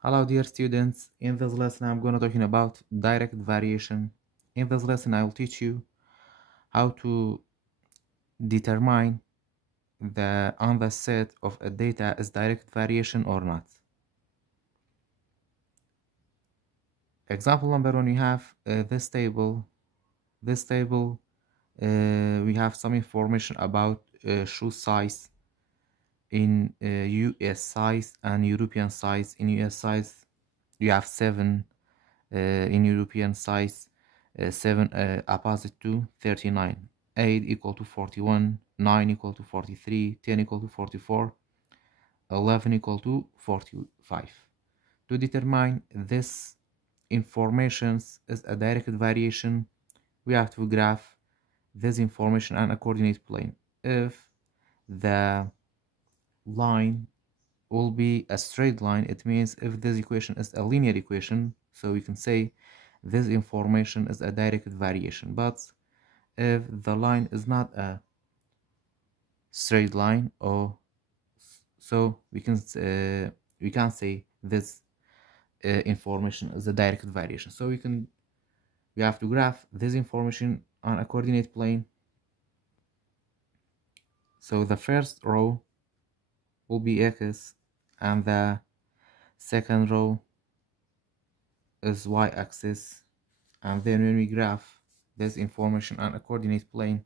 Hello dear students, in this lesson I'm going to talking about direct variation. In this lesson I will teach you how to determine on the set of a data is direct variation or not. Example number one, we have this table. We have some information about shoe size in US size and European size. In US size you have 7, in European size 7 opposite to 39, 8 equal to 41, 9 equal to 43, 10 equal to 44, 11 equal to 45. To determine this information is a direct variation, we have to graph this information on a coordinate plane. If the line will be a straight line, it means if this equation is a linear equation, so we can say this information is a direct variation. But if the line is not a straight line, or so we can't say this information is a direct variation. So we have to graph this information on a coordinate plane. So the first row will be x and the second row is y-axis, and then when we graph this information on a coordinate plane,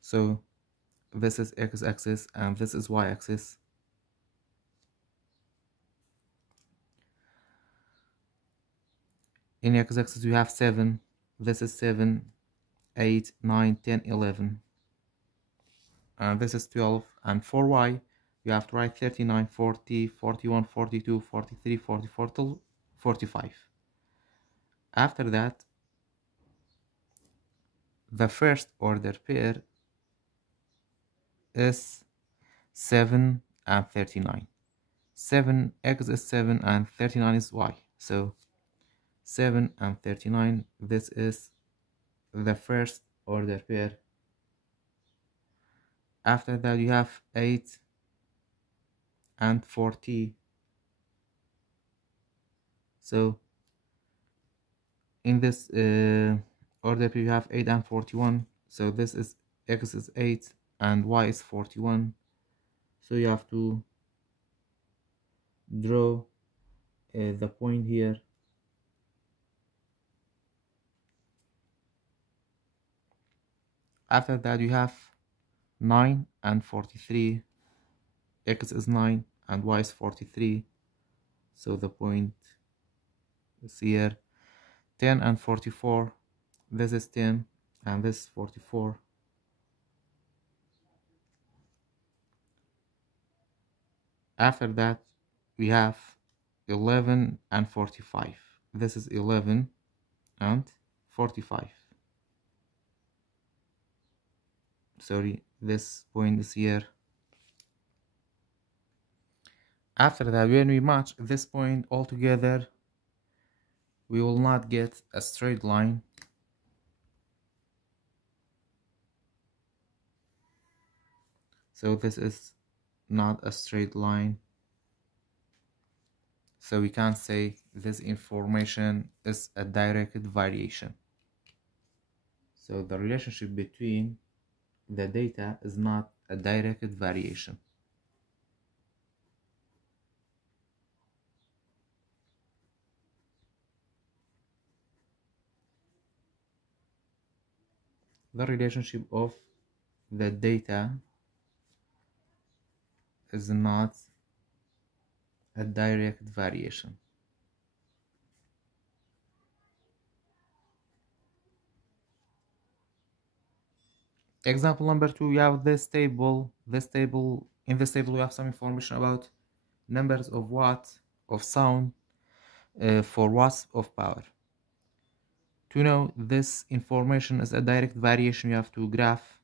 so this is x-axis and this is y-axis. In x-axis we have 7, this is 7, 8, 9, 10, 11, and this is 12, and for y you have to write 39, 40, 41, 42, 43, 44 till 45. After that, the first order pair is 7 and 39. 7x is 7 and 39 is y. So 7 and 39, this is the first order pair. After that you have 8 and 40. So in this order pair you have 8 and 41. So this is x is 8 and y is 41. So you have to draw the point here. After that you have 9 and 43. X is 9 and y is 43. So the point is here. 10 and 44. This is 10 and this is 44. After that we have 11 and 45. This is 11 and 45. Sorry, this point is here. After that, when we match this point all together, we will not get a straight line. So this is not a straight line. So we can't say this information is a directed variation. So the relationship between the data is not a directed variation. The relationship of the data is not a direct variation. Example number 2, we have this table. In this table we have some information about numbers of watts of sound for watts of power. To know this information is a direct variation, you have to graph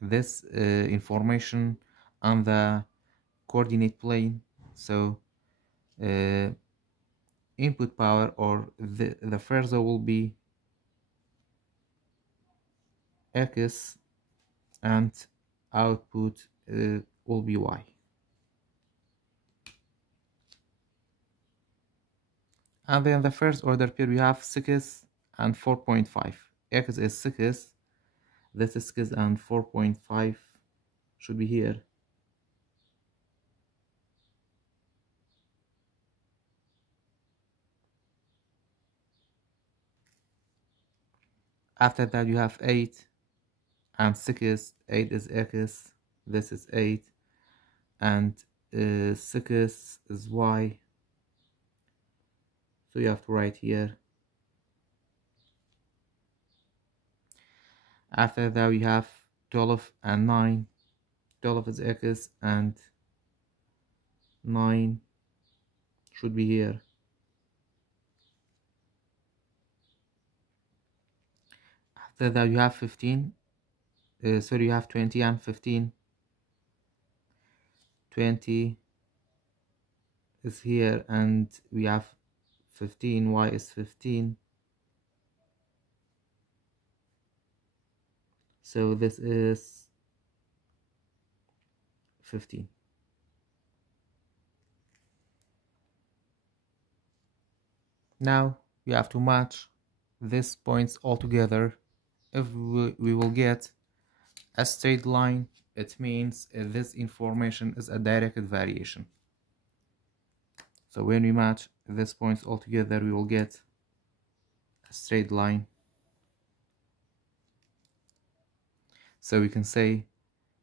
this information on the coordinate plane. So input power, or the first will be x and output will be y. And then the first order pair we have 6 and 4.5. X is 6, this is 6 and 4.5 should be here. After that you have 8 and 6, 8 is X, this is 8, and 6 is Y. So you have to write here. After that we have 12 and 9. 12 is X and 9 should be here. After that you have 15. Sorry, you have 20 and 15. 20 is here and we have 15. Y is 15. So this is 15. Now we have to match these points all together. If we will get a straight line, it means this information is a directed variation. So when we match these points all together, we will get a straight line. So we can say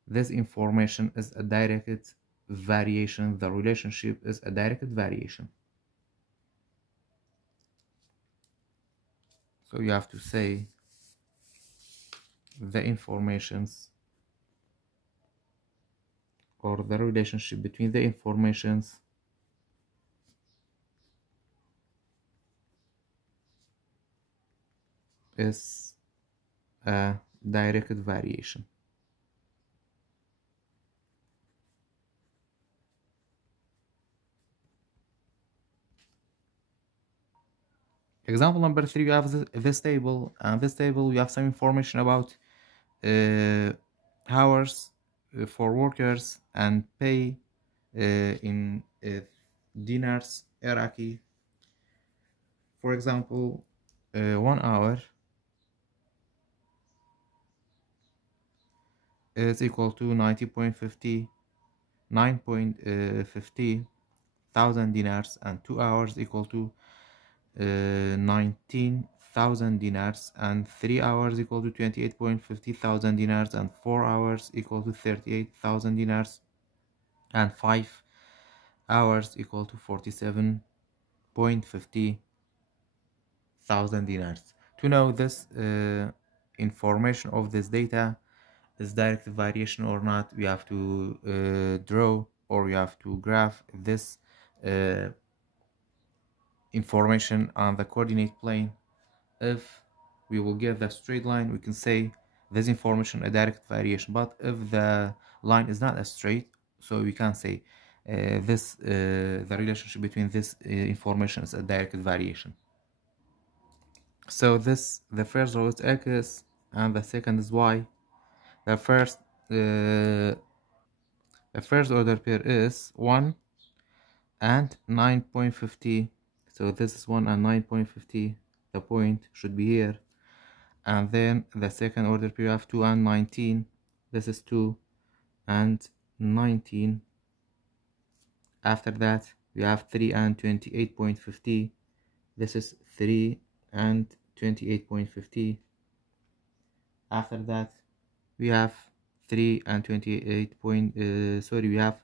this information is a directed variation. The relationship is a directed variation. So you have to say the informations or the relationship between the informations is a directed variation. Example number 3, you have this table, and this table you have some information about hours for workers and pay in dinars Iraqi. For example, 1 hour is equal to 9.50 thousand dinars, and 2 hours equal to 19,000 dinars, and 3 hours equal to 28.50 thousand dinars, and 4 hours equal to 38,000 dinars, and 5 hours equal to 47.50 thousand dinars. To know this information of this data is direct variation or not, we have to draw, or we have to graph this information on the coordinate plane. If we will get the straight line, we can say this information a direct variation. But if the line is not a straight, so we can say the relationship between this information is a direct variation. So the first row is X and the second is Y. The first order pair is 1 and 9.50. So this is 1 and 9.50. The point should be here. And then the second order pair, you have 2 and 19. This is 2 and 19. After that we have 3 and 28.50. This is 3 and 28.50. After that we have 3 and 28 point we have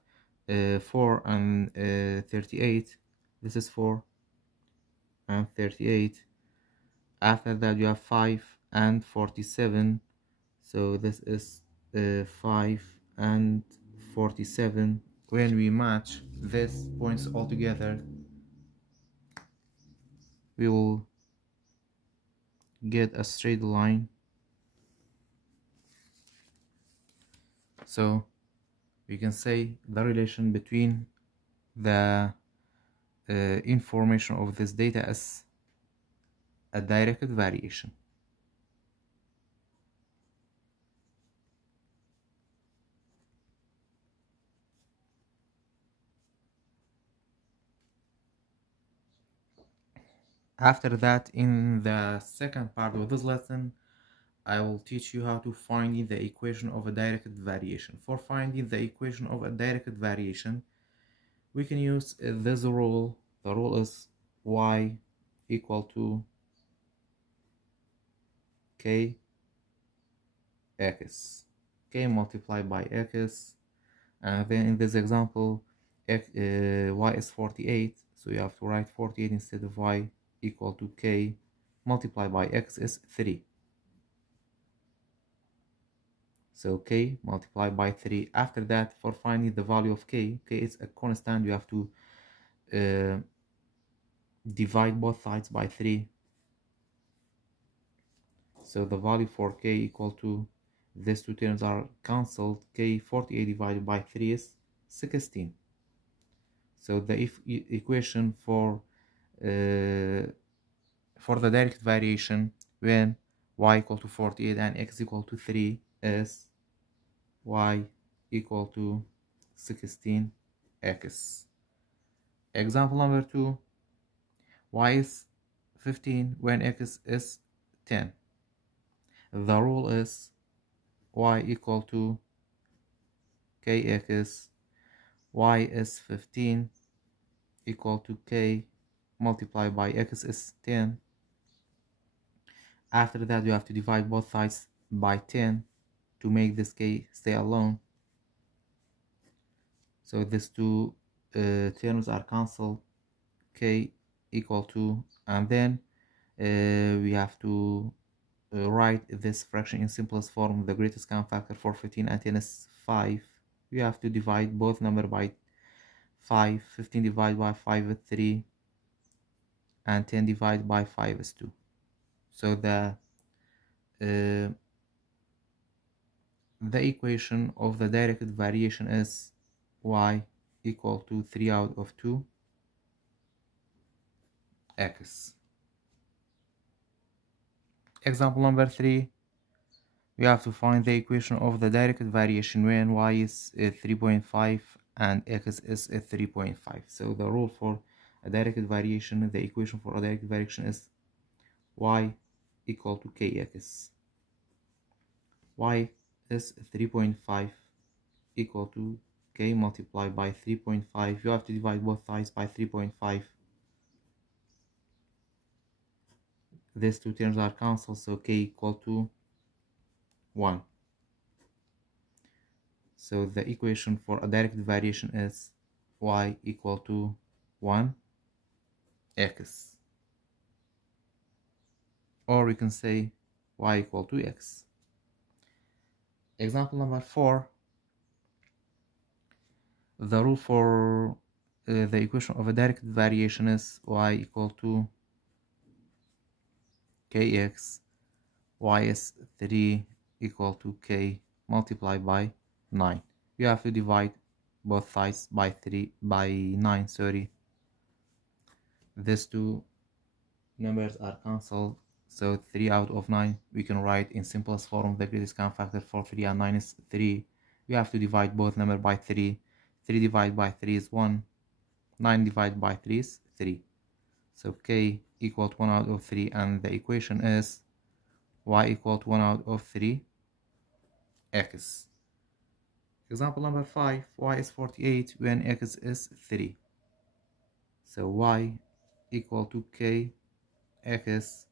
4 and 38. This is 4 and 38. After that you have 5 and 47. So this is 5 and 47. When we match these points all together, we will get a straight line. So we can say the relation between the information of this data is a directed variation. After that, in the second part of this lesson, I will teach you how to find the equation of a directed variation. For finding the equation of a directed variation, we can use this rule. The rule is y equal to k x, k multiplied by x, and then in this example y is 48, so you have to write 48 instead of y equal to k multiplied by x is 3. So k multiplied by 3. After that, for finding the value of k is a constant, you have to divide both sides by 3. So the value for k equal to, these two terms are cancelled, k 48 divided by 3 is 16. So the equation for the direct variation when y equal to 48 and x equal to 3 is y equal to 16x. Example number 2, y is 15 when x is 10. The rule is y equal to kx, y is 15 equal to k multiplied by x is 10. After that, you have to divide both sides by 10 to make this k stay alone. So these two terms are cancelled, k equal to, and then we have to write this fraction in simplest form. The greatest common factor for 15 and 10 is 5. We have to divide both number by 5. 15 divided by 5 is 3, and 10 divided by 5 is 2. So the equation of the directed variation is y equal to 3 out of 2 x. Example number 3, we have to find the equation of the directed variation when y is 3.5 and x is 3.5. So the rule for a directed variation, the equation for a directed variation is y equal to kx. Y is 3.5 equal to k multiplied by 3.5. You have to divide both sides by 3.5. These two terms are cancelled, so k equal to 1. So the equation for a directed variation is y equal to 1 x, or we can say y equal to x. Example number 4, the rule for the equation of a directed variation is y equal to kx, y is 3 equal to k multiplied by 9. You have to divide both sides by 9, sorry. These two numbers are cancelled, so 3 out of 9 we can write in simplest form. The greatest common factor for 3 and 9 is 3. We have to divide both numbers by 3. 3 divided by 3 is 1. 9 divided by 3 is 3. So k equal to 1 out of 3, and the equation is y equal to 1 out of 3 x. Example number 5, y is 48 when x is 3. So y equal to k x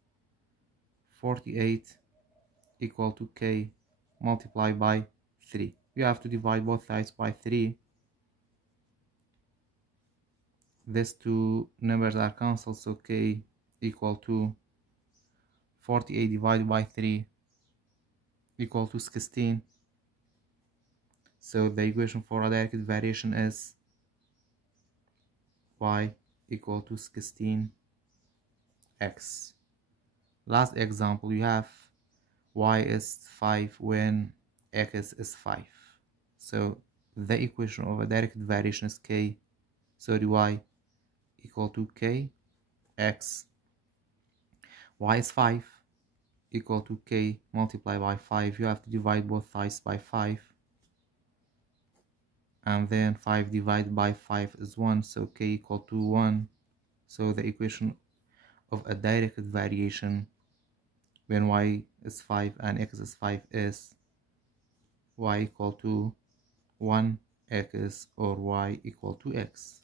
48 equal to k multiplied by 3. You have to divide both sides by 3. These two numbers are cancelled, so k equal to 48 divided by 3 equal to 16. So the equation for a directed variation is y equal to 16x. Last example, you have y is 5 when x is 5. So the equation of a directed variation is y equal to k x. Y is 5 equal to k multiplied by 5. You have to divide both sides by 5. And then 5 divided by 5 is 1, so k equal to 1. So the equation of a directed variation when y is 5 and x is 5 is y equal to 1 x or y equal to x.